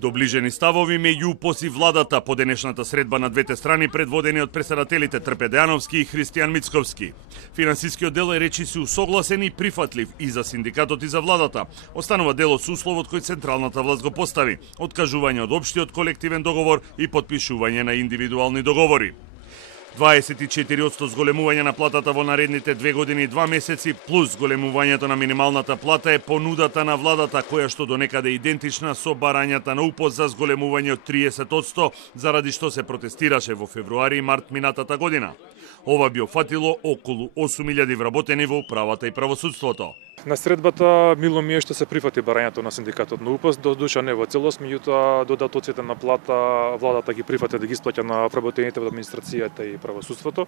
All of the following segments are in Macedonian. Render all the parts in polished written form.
Доближени ставови меѓу УПОС и владата по денешната средба на двете страни предводени од председателите Трпе Дејановски и Христијан Мицковски. Финансискиот дел е речиси усогласен и прифатлив и за синдикатот и за владата. Останува дел од условот кој централната власт го постави: откажување од општиот колективен договор и потпишување на индивидуални договори. 24% зголемување на платата во наредните 2 години и 2 месеци плюс зголемувањето на минималната плата е понудата на владата, која што до некаде идентична со барањата на УПОС за зголемување од 30%, заради што се протестираше во февруари и март минатата година. Ова би опфатило околу 8.000 вработени во управата и правосудството. На средбата мило ми е што се прифати барањето на синдикатот на УПОС, до душа не во целост, меѓутоа додатоците на плата владата ги прифати да ги исплаќа на вработените во администрацијата и правосудството.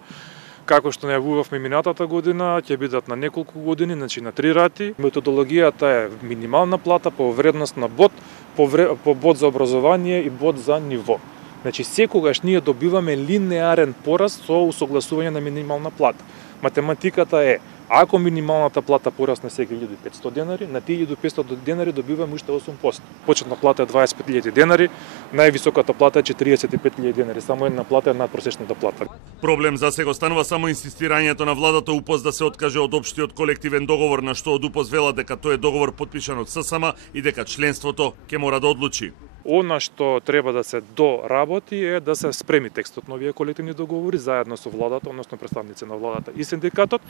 Како што најавувавме минатата година, ќе бидат на неколку години, значи на 3 рати. Методологијата е минимална плата по вредност на бод, по бод за образование и бод за ниво. Значи секогаш ние добиваме линеарен пораст со усогласување на минимална плата. Математиката е: ако минималната плата порасне сега 1500 денари, на тие 1500 денари добиваме уште 8%. Почетна плата е 25.000 денари, највисоката плата е 45.000 денари, само една плата е надпросечната плата. Проблем за сега останува само инсистирањето на владата УПОС да се откаже од општиот колективен договор, на што од УПОС велат дека тој е договор потпишан од ССМ и дека членството ќе мора да одлучи. Она што треба да се доработи е да се спреми текстот на овие колективни договори заедно со владата, односно представници на владата и синдикатот,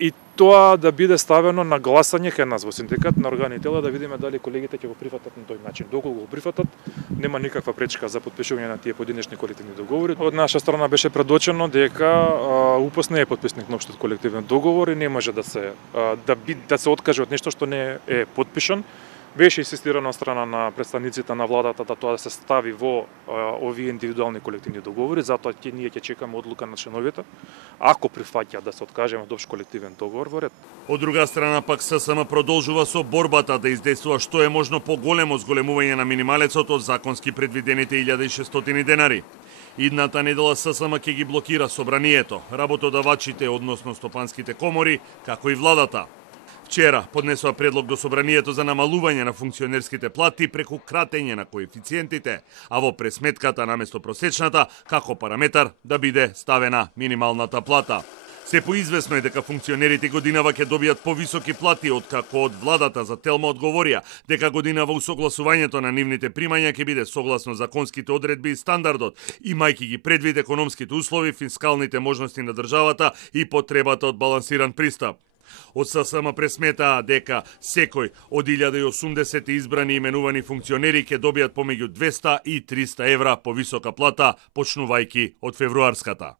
и тоа да биде ставено на гласање кај нас во синдикат на органи и тела, да видиме дали колегите ќе го прифатат на тој начин. Доколку го прифатат, нема никаква пречка за потпишување на тие поединечни колективни договори. Од наша страна беше предочено дека УПОС не е потписник на општиот колективен договор и не може да се откаже од нешто што не е потпишан. Беше инсистирано од страна на представниците на владата да тоа да се стави во овие индивидуални колективни договори, затоа ние ќе чекаме одлука на членовите, ако прифаќаат да се откажеме од општ колективен договор во ред. Од друга страна пак ССМ продолжува со борбата да издействува што е можно поголемо зголемување на минималецот од законски предвидените 1600 денари. Идната недела ССМ ќе ги блокира собранието, работодавачите, односно стопанските комори, како и владата. Вчера поднесува предлог до собранието за намалување на функционерските плати преку кратење на коефициентите, а во пресметката наместо просечната, како параметар да биде ставена минималната плата. Се поизвестно е дека функционерите годинава ќе добијат повисоки плати, откако од владата за Телма одговорија дека годинава усогласувањето на нивните примања ќе биде согласно законските одредби и стандардот, имајќи ги предвид економските услови, фискалните можности на државата и потребата од балансиран пристап. Од ССМ пресметаа дека секој од 1080 избрани и именувани функционери ќе добијат помеѓу 200 и 300 евра повисока плата, почнувајќи од февруарската.